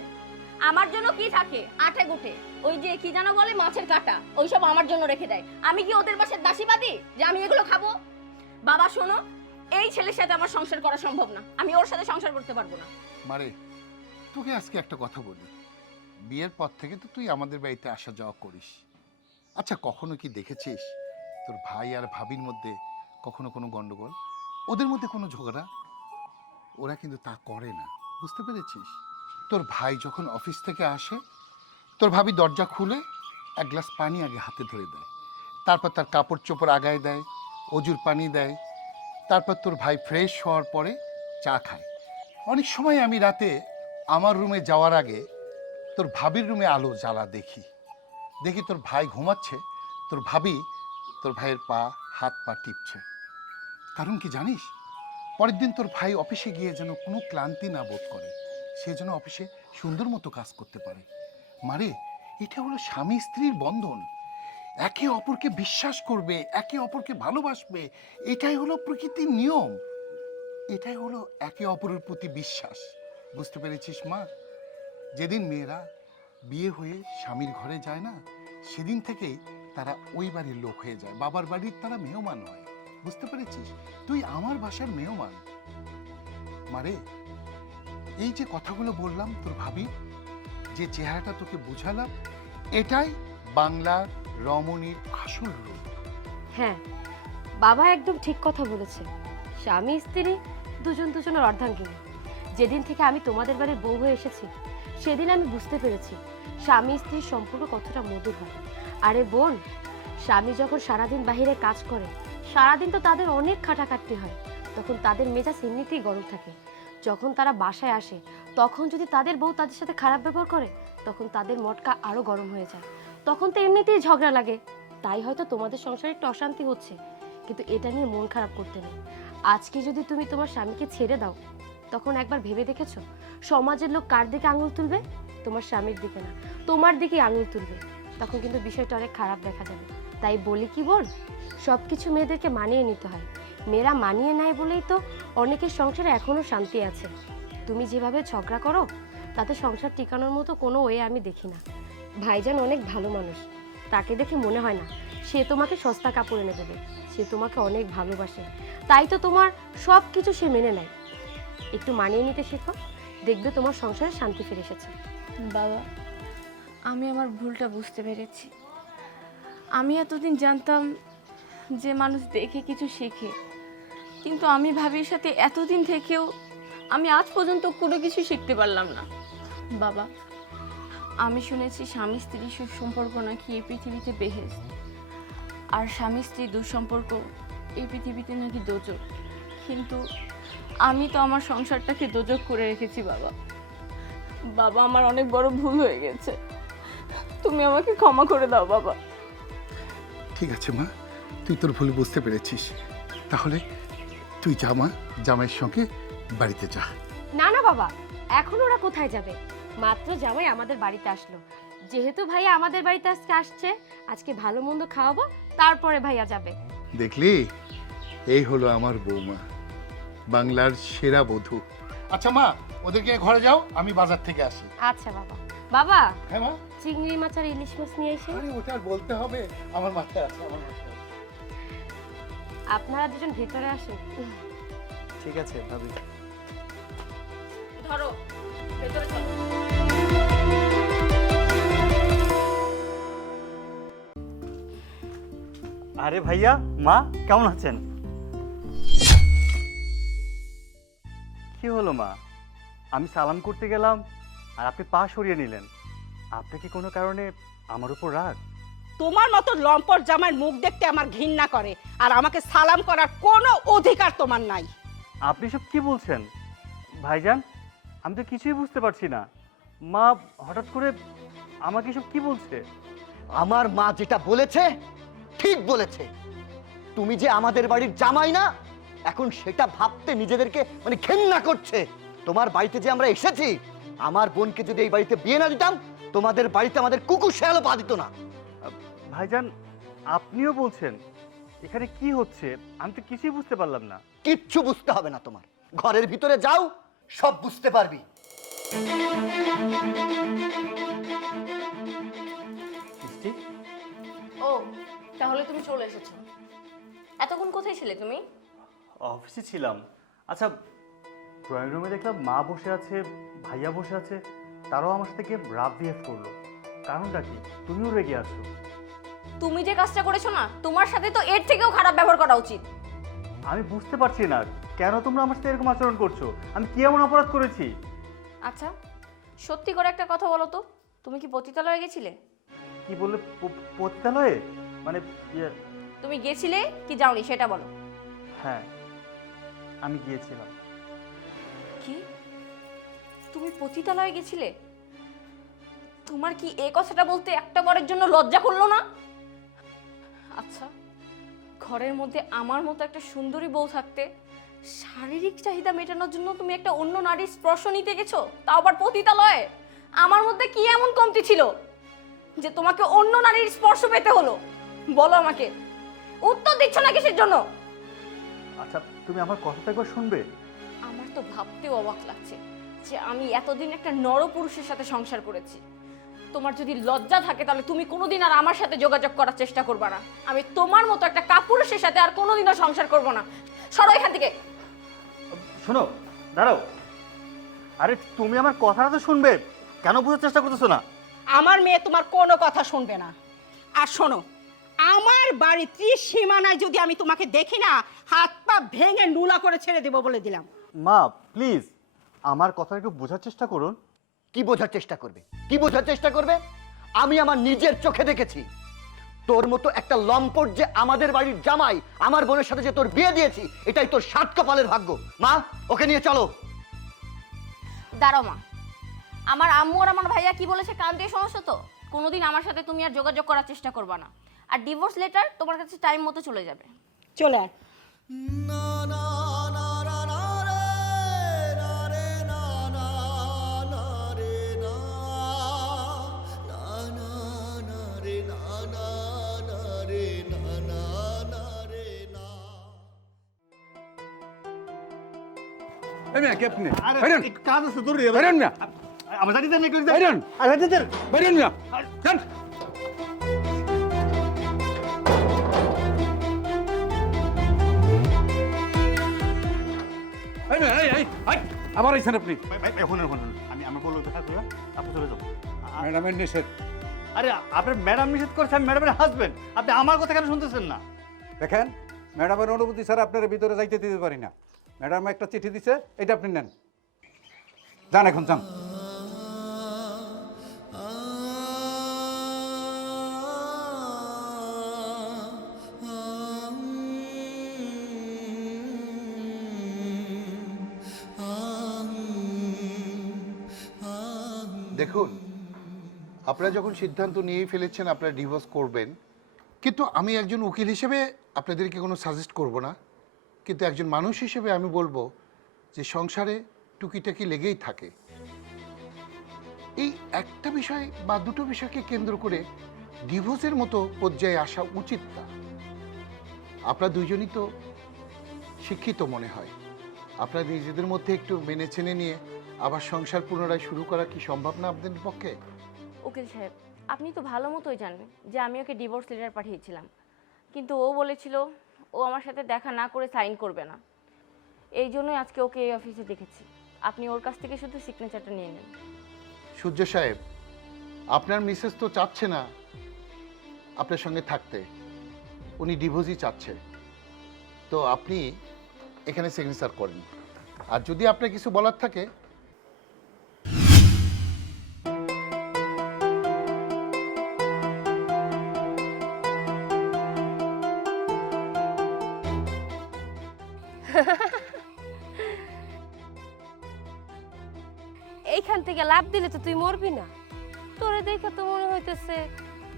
আমার জন্য কি থাকে? আটে গুটে ওই যে কি জানো বলে মাছের কাঁটা, ওইসব আমার জন্য রেখে দেয়। আমি কি ওদের বাসার দাসীবাদী যে আমি এগুলো খাবো? বাবা শোনো, এই ছেলের সাথে আমার সংসার করা সম্ভব না। আমি ওর সাথে সংসার করতে পারবো না। মারে, তোকে আজকে একটা কথা বলি। বিয়ের পর থেকে তো তুই আমাদের বাড়িতে আসা যাওয়া করিস। আচ্ছা, কখনো কি দেখেছিস তোর ভাই আর ভাবির মধ্যে কখনো কোনো গন্ডগোল, ওদের মধ্যে কোনো ঝগড়া? ওরা কিন্তু তা করে না, বুঝতে পেরেছিস? তোর ভাই যখন অফিস থেকে আসে, তোর ভাবি দরজা খুলে এক গ্লাস পানি আগে হাতে ধরে দেয়, তারপর তার কাপড় চোপড় আগায় দেয়, অজুর পানি দেয়, তারপর তোর ভাই ফ্রেশ হওয়ার পরে চা খায়। অনেক সময় আমি রাতে আমার রুমে যাওয়ার আগে তোর ভাবির রুমে আলো জ্বালা দেখি তোর ভাই ঘুমাচ্ছে, তোর ভাবি তোর ভাইয়ের পা হাত পা টিপছে। কারণ কি জানিস? পরের দিন তোর ভাই অফিসে গিয়ে যেন কোনো ক্লান্তি না বোধ করে, সে যেন অফিসে সুন্দর মতো কাজ করতে পারে। মারে, এটা হলো স্বামী স্ত্রীর বন্ধন। একে অপরকে বিশ্বাস করবে, একে অপরকে ভালোবাসবে, এটাই হলো প্রকৃতির নিয়ম। এটাই হলো একে অপরের প্রতি বিশ্বাস। বুঝতে পেরেছিস মা? যেদিন মেয়েরা বিয়ে হয়ে স্বামীর ঘরে যায় না, সেদিন থেকেই তারা ওই বাড়ির লোক হয়ে যায়, বাবার বাড়ির তারা মেহমান হয়। বুঝতে পেরেছিস? তুই আমার বাসার মেহমান। মারে, এই যে কথাগুলো বললাম তোর ভাবি, যে চেহারাটা তোকে বুঝালাম, এটাই বাংলার রমণীর আসল রূপ। হ্যাঁ, বাবা একদম ঠিক কথা বলেছে। স্বামী স্ত্রী দুজন দুজনের অর্ধাঙ্গিনী। যেদিন থেকে আমি তোমাদের বাড়ির বউ হয়ে এসেছি, সেদিন আমি বুঝতে পেরেছি স্বামী স্ত্রীর সম্পর্ক কতটা মধুর হয়। আরে বোন, স্বামী যখন সারাদিন বাইরে কাজ করে, সারাদিন তো তাদের অনেক খাটাখাটনি হয়, তখন তাদের মেজাজ এমনিতেই গরম থাকে। যখন তারা বাসায় আসে, তখন যদি তাদের বউ তাদের সাথে খারাপ ব্যবহার করে, তখন তাদের মটকা আরো গরম হয়ে যায়। তখন তো এমনিতেই ঝগড়া লাগে। তাই হয়তো তোমাদের সংসারে একটু অশান্তি হচ্ছে, কিন্তু এটা নিয়ে মন খারাপ করতে নেই। আজকে যদি তুমি তোমার স্বামীকে ছেড়ে দাও, তখন একবার ভেবে দেখেছো সমাজের লোক কার দিকে আঙুল তুলবে? তোমার স্বামীর দিকে না, তোমার দিকে আঙুল তুলবে। তখন কিন্তু বিষয়টা অনেক খারাপ দেখা যাবে। তাই বলি কি বল, সব কিছু মেয়েদেরকে মানিয়ে নিতে হয়। মেয়েরা মানিয়ে নেয় বলেই তো অনেকের সংসারে এখনো শান্তি আছে। তুমি যেভাবে ঝগড়া করো, তাতে সংসার টিকানোর মতো কোনো ওয়ে আমি দেখি না। ভাইজান অনেক ভালো মানুষ, তাকে দেখে মনে হয় না সে তোমাকে সস্তা কাপড় এনে দেবে। সে তোমাকে অনেক ভালোবাসে, তাই তো তোমার সব কিছু সে মেনে নেয়। একটু মানিয়ে নিতে শেখো, দেখবে তোমার সংসারে শান্তি ফিরে এসেছে। বাবা, আমি আমার ভুলটা বুঝতে পেরেছি। আমি এতদিন জানতাম যে মানুষ দেখে কিছু শেখে, কিন্তু আমি ভাবির সাথে এতদিন থেকেও আমি আজ পর্যন্ত কোনো কিছু শিখতে পারলাম না। বাবা, আমি শুনেছি স্বামী স্ত্রীর সুসম্পর্ক নাকি এই পৃথিবীতে বেহেশত, আর স্বামী স্ত্রীর দুঃসম্পর্ক এই পৃথিবীতে নাকি দোজক। কিন্তু আমি তো আমার সংসারটাকে দোজক করে রেখেছি বাবা। বাবা, আমার অনেক বড় ভুল হয়ে গেছে, তুমি আমাকে ক্ষমা করে দাও বাবা। ঠিক আছে মা, তুই তোর ভুল বুঝতে পেরেছিস। তাহলে তুই যা মা, জামাইয়ের সঙ্গে বাড়িতে যা। না না বাবা, এখন ওরা কোথায় যাবে? মাত্র জামাই আমাদের বাড়িতে আসলো। যেহেতু ভাইয়া আমাদের বাড়িতে আজকে আসছে, আজকে ভালো মন্দ খাওয়াবো, তারপরে ভাইয়া যাবে। দেখলি, এই হলো আমার বৌমা, বাংলার সেরা বধূ। আচ্ছা মা, ওদেরকে ঘরে যাও, আমি বাজার থেকে আসি। আচ্ছা বাবা। বাবা, হ্যাঁ মা। চিংড়ি মাছ আর ইলিশ মাছ নিয়ে এসে। আরে ওটা আর বলতে হবে, আমার মাথায় আছে, আমার মাথায় আছে। আপনারা দুজন ভেতরে আসুন। ঠিক আছে ভাবি। ধরো ভেতরে চলো। আরে ভাইয়া, মা কেমন আছেন? কি হলো মা, আমি সালাম করতে গেলাম আর আপনি পা সরিয়ে নিলেন। আপনি কি কোনো কারণে আমার উপর রাগ? তোমার মতো লম্পট জামাইয়ের মুখ দেখতে আমার ঘৃণা করে, আর আমাকে সালাম করার কোনো অধিকার তোমার নাই। আপনি সব কি বলছেন ভাইজান? আমি তো কিছুই বুঝতে পারছি না। মা হঠাৎ করে আমাকে সব কি বলছে? আমার মা যেটা বলেছে ঠিক বলেছে। তুমি যে আমাদের বাড়ির জামাই না, এখন সেটা ভাবতে নিজেদেরকে মানে ঘেন্না করছে। তোমার বাড়িতে যে আমরা এসেছি, আমার বোনকে যদি এই বাড়িতে বিয়ে না দিতাম, তোমাদের বাড়িতে আমাদের কুকুর শেয়ালও পা দিত না। ভাইজান, আপনিও বলছেন? এখানে কি হচ্ছে আমি তো কিছুই বুঝতে পারলাম না। কিচ্ছু বুঝতে হবে না তোমার, ঘরের ভিতরে যাও, সব বুঝতে পারবি। মিষ্টি, ও তাহলে তুমি চলে এসেছো। এতক্ষণ কোথায় ছিলে তুমি? অফিসে ছিলাম। আচ্ছা, ড্রয়িং রুমে দেখলাম মা বসে আছে, ভাইয়া বসে আছে, তারাও আমার সাথে গিয়ে রাফ বিহেভ করলো। কারণটা কি? তুমিও রেগে আছো। তুমি যে কাজটা করেছো না, তোমার সাথে তো এর থেকেও খারাপ ব্যবহার করা উচিত। আমি বুঝতে পারছি না কেন তোমরা আমার সাথে এরকম আচরণ করছো। আমি কি এমন অপরাধ করেছি? আচ্ছা সত্যি করে একটা কথা বলো তো, তুমি কি পতিতালয়ে গেছিলে? কি বললে? পতিতালয়ে? মানে তুমি গেছিলে কি যাওনি সেটা বলো। হ্যাঁ, আমি গিয়েছিলাম। কি? তুমি পতিতালয়ে গেছিলে? তোমার কি এই কথাটা বলতে একটা বারের জন্য লজ্জা করলো না? আচ্ছা, ঘরের মধ্যে আমার মতো একটা সুন্দরী বউ থাকতে শারীরিক চাহিদা মেটানোর জন্য তুমি একটা অন্য নারীর স্পর্শ নিতে গেছো, তাও আবার পতিতালয়ে। আমার মধ্যে কি এমন কমতি ছিল যে তোমাকে অন্য নারীর স্পর্শ পেতে হলো? বলো আমাকে, উত্তর দিচ্ছ না কিসের জন্য? আচ্ছা, তুমি আমার কথাটা একবার শুনবে? আমার তো ভাবতেও অবাক লাগছে যে আমি এতদিন একটা নরপুরুষের সাথে সংসার করেছি। তোমার যদি লজ্জা থাকে তাহলে তুমি কোনোদিন আর আমার সাথে যোগাযোগ করার চেষ্টা করবে না। আমি তোমার মতো একটা কাপুরুষের সাথে আর কোনোদিনও সংসার করব না। সরো এখান থেকে। শোনো, দাঁড়াও। আরে তুমি আমার কথাটা তো শুনবে, কেন বোঝার চেষ্টা করতেছো না? আমার মেয়ে তোমার কোনো কথা শুনবে না। আর শোনো, আমার বাড়ি ত্রিসীমানায় যদি আমি তোমাকে দেখি না, হাত পা ভেঙে নুলা করে ছেড়ে দেবো বলে দিলাম। মা প্লিজ আমার কথা একটু বোঝার চেষ্টা করুন। কি বোঝার চেষ্টা করবে? কি বোঝার চেষ্টা করবে? আমি আমার নিজের চোখে দেখেছি তোর মতো একটা লম্পট যে আমাদের বাড়ির জামাই, আমার বোনের সাথে যে তোর বিয়ে দিয়েছি, এটাই তোর সাত কপালের ভাগ্য। মা, ওকে নিয়ে চলো। দাঁড়াও মা, আমার আম্মু আর আমার ভাইয়া কি বলেছে কান দিয়ে সমস্যা তো। কোনোদিন আমার সাথে তুমি আর যোগাযোগ করার চেষ্টা করবে না। আর ডিভোর্স লেটার তোমার কাছে টাইম মতো চলে যাবে। চলে আয়। এই মেয়ে, কে আপনি? আরে বাইরেন, একটু কাজ আছে তোর। বাইরেন না, আমার জানি দেন একটু। বাইরেন, আরে দেন। বাইরেন না, যান। এই মেয়ে, এই, আবার আইছেন আপনি? এখন আমি আমার বললো দেখা করে আপনি চলে যাবো। ম্যাডামের নিষেধ। আরে আপনার ম্যাডাম নিষেধ করছে, আমি ম্যাডামের হাজবেন্ড। আপনি আমার কথা কেন শুনতেছেন না? দেখেন, ম্যাডামের অনুমতি ছাড়া আপনার ভিতরে যাইতে দিতে পারি না। ম্যাডাম একটা চিঠি দিছে, এটা আপনি নেন। যান এখন, যান। দেখুন, আপনারা যখন সিদ্ধান্ত নিয়েই ফেলেছেন আপনারা ডিভোর্স করবেন, কিন্তু আমি একজন উকিল হিসেবে আপনাদেরকে কোনো সাজেস্ট করব না। কিন্তু একজন মানুষ হিসেবে আমি বলবো যে সংসারে টুকিটাকি লেগেই থাকে। এই একটা বিষয় বা দুটো বিষয়কে কেন্দ্র করে ডিভোর্সের মতো পর্যায়ে আসা উচিত না। আপনারা দুইজনই তো শিক্ষিত মনে হয়, আপনারা নিজেদের মধ্যে একটু মেনে চেনে নিয়ে আবার সংসার পুনরায় শুরু করা কি সম্ভব না আপনাদের পক্ষে? উকিল সাহেব, আপনি তো ভালো মতোই জানেন যে আমি ওকে ডিভোর্স লেটার পাঠিয়েছিলাম, কিন্তু ও বলেছিল ও আমার সাথে দেখা না করে সাইন করবে না। এই জন্যই আজকে ওকে এই অফিসে দেখেছি। আপনি ওর কাছ থেকে শুধু সিগনেচারটা নিয়ে নেন। সূর্য সাহেব, আপনার মিসেস তো চাচ্ছে না আপনার সঙ্গে থাকতে, উনি ডিভোর্সই চাচ্ছে। তো আপনি এখানে সিগনেচার করেন, আর যদি আপনার কিছু বলার থাকে এইখান থেকে লাভ দিলে তো তুই মরবি না। তোরে দেখে তো মনে হইতেছে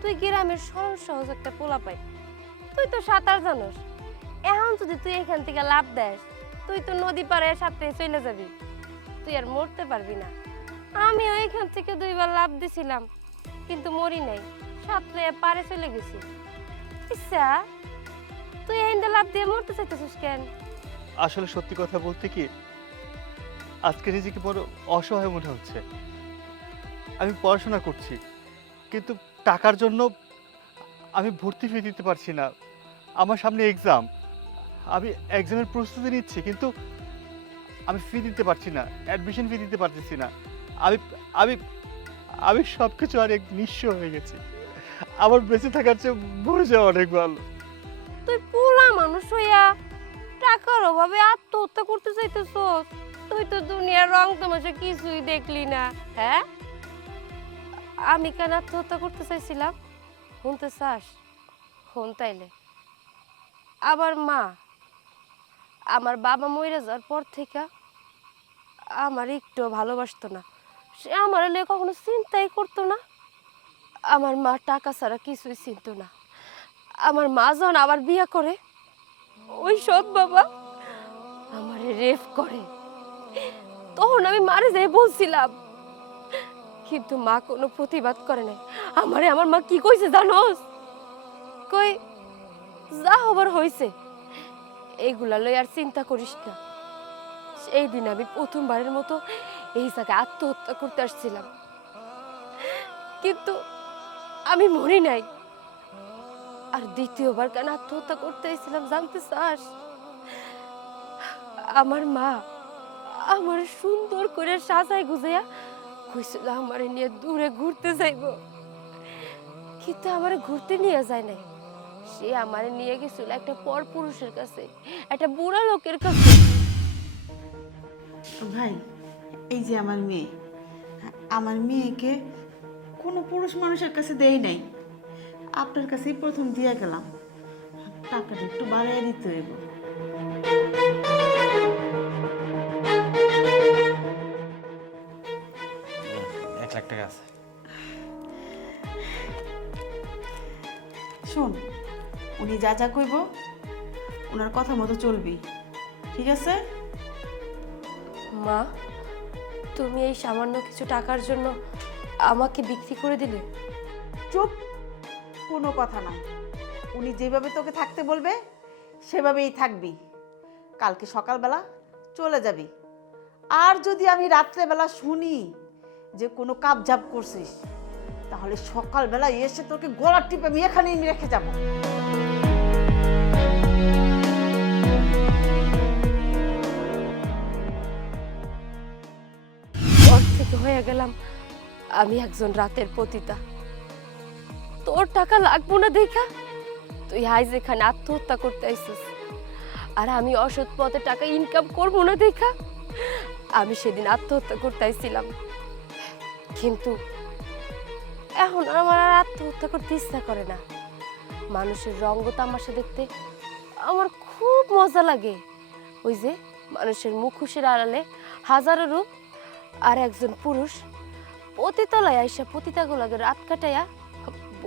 তুই গ্রামের সহজ সহজ একটা পোলা পাই। তুই তো সাঁতার জানোস। এখন যদি তুই এখান থেকে লাভ দেস, তুই তো নদী পাড়ে সাথে চলে যাবি, তুই আর মরতে পারবি না। আমিও এখান থেকে 2 বার লাভ দিছিলাম, কিন্তু মরি নাই, সাঁতরে পারে চলে গেছি। ইচ্ছা তুই এখান লাভ দিয়ে মরতে চাইতেছিস কেন? আসলে সত্যি কথা বলতে কি, আজকে নিজেকে বড় অসহায় মনে হচ্ছে। আমি পড়াশোনা করছি, কিন্তু টাকার জন্য আমি ভর্তি ফি দিতে পারছি না। আমার সামনে এক্সাম, আমি এক্সামের প্রস্তুতি নিচ্ছি, কিন্তু আমি ফি দিতে পারছি না, অ্যাডমিশন ফি দিতে পারতেছি না। আমি আমি আমি সব কিছু অনেক নিঃস্ব হয়ে গেছি। আমার বেঁচে থাকার চেয়ে মরে যাওয়া অনেক ভালো। তুই পোলা মানুষ হইয়া টাকার অভাবে আত্মহত্যা করতে চাইতেছস? তুই তো দুনিয়ার রং তামাশা কিছুই দেখলি না। হ্যাঁ, আমি কেন আত্মহত্যা করতে চাইছিলাম শুনতে চাস? শুন তাইলে। আমার বাবা মরে যাওয়ার পর থেকে আমার একটু ভালোবাসতো না। সে আমার লিয়ে কখনো চিন্তাই করতো না। আমার মা টাকা ছাড়া কিছুই চিনতো না। আমার মা যখন আবার বিয়ে করে, ওই সৎ বাবা আমার রেপ করে। তখন আমি মারে যাই বলছিলাম, কিন্তু মা কোনো প্রতিবাদ করে নাই। আমার মা কি কইছে জানোস? কই, যা হবার হইছে, এইগুলা লই আর চিন্তা করিস না। সেই দিন আমি প্রথমবারের মতো এই জায়গায় আত্মহত্যা করতে আসছিলাম, কিন্তু আমি মরি নাই। আর দ্বিতীয়বার কেন আত্মহত্যা করতে এসেছিলাম জানতে চাস? আমার মা আমার সুন্দর করে সাজাই গুজাইয়া কইছিল আমার নিয়ে দূরে ঘুরতে যাইব, কিন্তু আমার ঘুরতে নিয়ে যায় নাই। সে আমার নিয়ে গেছিল একটা পরপুরুষের কাছে, একটা বুড়া লোকের কাছে। ভাই, এই যে আমার মেয়েকে কোনো পুরুষ মানুষের কাছে দেই নাই, আপনার কাছেই প্রথম দিয়ে গেলাম। টাকাটা একটু বাড়াই দিতে হইব। $1,00,000 আছে। শোন, উনি যা যা কইব ওনার কথা মতো চলবি, ঠিক আছে? মা, তুমি এই সামান্য কিছু টাকার জন্য আমাকে বিক্রি করে দিলে? চুপ, কোনো কথা নাই। উনি যেভাবে তোকে থাকতে বলবে সেভাবেই থাকবি। কালকে সকালবেলা চলে যাবি। আর যদি আমি রাত্রেবেলা শুনি যে কোনো কাবজাব করছিস, তাহলে সকালবেলা এসে তোকে গলার টিপে আমি এখানেই রেখে যাব। ওর থেকে হয়ে গেলাম আমি একজন রাতের পতিতা। তোর টাকা লাগবো না দেখা তুই আজ এখানে আত্মহত্যা করতে আইছিস, আর আমি অসৎ পথে টাকা ইনকাম করবো না দেখা আমি সেদিন আত্মহত্যা করতে আইছিলাম। কিন্তু এখন আমার আর আত্মহত্যা করতে ইচ্ছা করে না। মানুষের রঙ্গ তামাশা দেখতে আমার খুব মজা লাগে। ওই যে মানুষের মুখোশের আড়ালে হাজারো রূপ, আর একজন পুরুষ পতিতলায় আইসা পতিতাগুলাকে রাত কাটাইয়া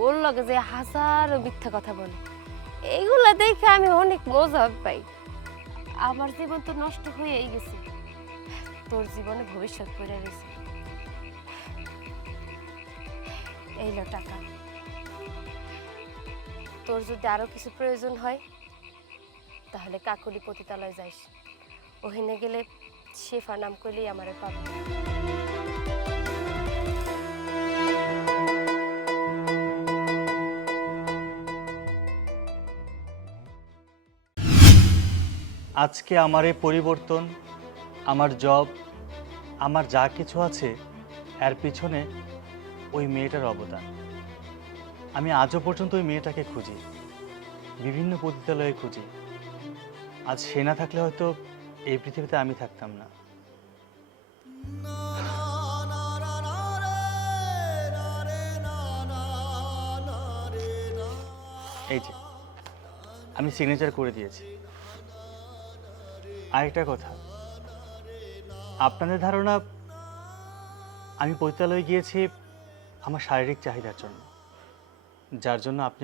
বলল যে হাজারো মিথ্যা কথা বলে। এইগুলা দেখে আমি অনেক মজা পাই। আমার জীবন তো নষ্ট হয়েই গেছে, তোর জীবনে ভবিষ্যৎ পড়ে রয়েছে। এই লো টাকা, তোর যদি আরো কিছু প্রয়োজন হয় তাহলে কাকলি পতিতালয় যাইস। ওখানে গেলে শেফা নাম করলেই আমারে পাবে। আজকে আমার এই পরিবর্তন, আমার জব, আমার যা কিছু আছে এর পিছনে ওই মেয়েটার অবদান। আমি আজও পর্যন্ত ওই মেয়েটাকে খুঁজি, বিভিন্ন পতিতালয়ে খুঁজি। আজ সে না থাকলে হয়তো এই পৃথিবীতে আমি থাকতাম না। এই যে আমি সিগনেচার করে দিয়েছি। আরেকটা কথা, আপনাদের ধারণা আমি পতিতালয়ে গিয়েছি আমার শারীরিক চাহিদার জন্য, যার জন্য আপনি